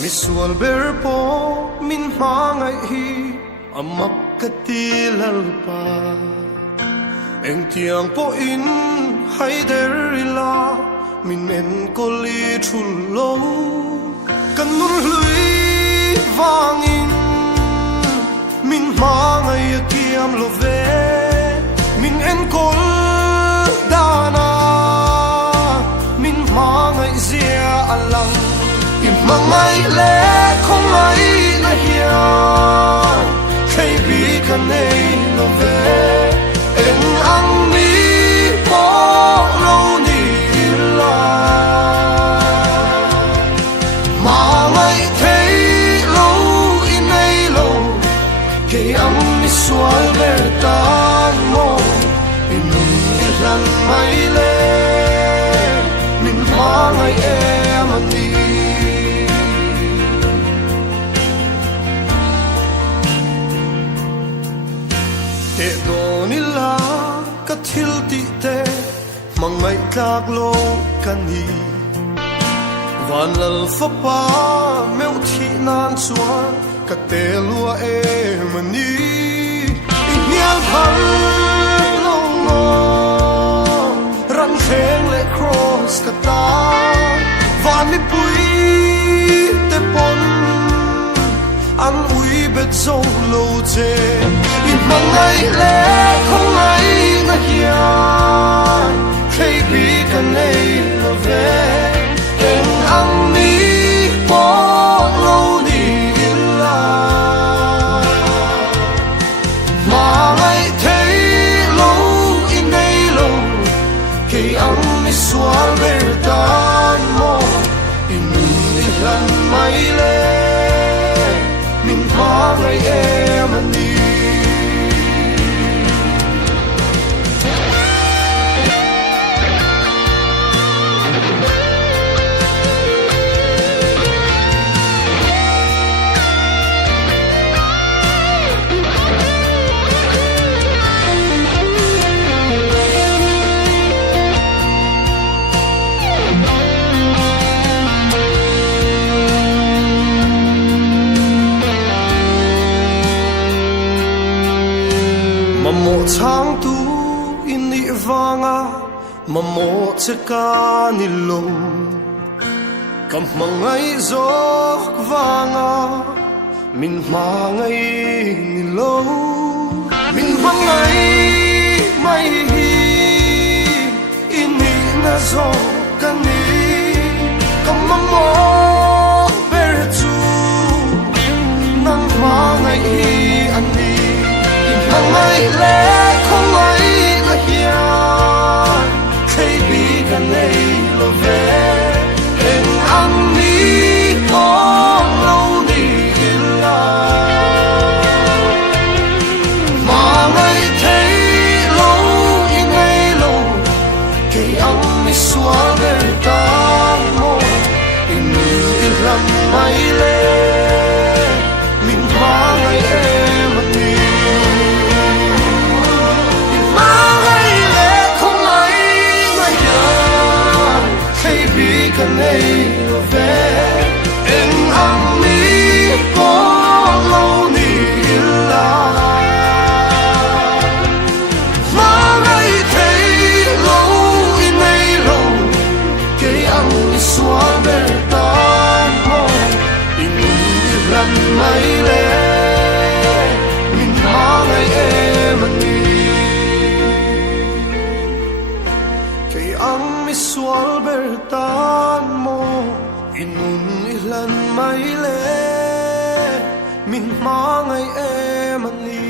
mi sual ber po min mangai hi amak katilal pa eng tiang po in hay derila min en koli thul lo kan nur hlui wangin min mangai kiam lo ve min en kol dana min mangai zia alang in mangai le không ai na hian khay bi kan nei lo ve en ang mi po lo ni la mangai thấy lo in nei lo kay ang mi sual ber tan mo in lan mai le min mangai em ani te donila ka thil ti te mangai tlak lo kani van lal fa pa meu thi nan chuan ka te lua e mani inyal phal lo mo ran theng le cross ka ta van mi pui te pon an ui bet zong lo che in mangai le không ai na hian khay bi kan nei lo ve en ang mi po lo ni la mangai thấy lo in nei lo kay ang mi sual ber tan mo in lan mai le min mangai em ani mamo chang tu ini vanga mamo cheka ni lo kam mangai zok vanga min mangai ni lo min mangai mai hi ini na zo kani kam mamo ber chu nang mangai hi ani mangai le không ai na hian khay bi kan nei lo ve en ang mi po lo ni la mangai thấy lo in nei lo kay ang mi sual ber tan mo in ram mai le min mangai em ani kan nei lo ve en ang mi po lo ni la mangai thấy lo in nei lo kay ang sual ber tan mo in lan mai le min mangai em ani kay ang mi sual ber tan mo inun ilan mai le min mangai em ani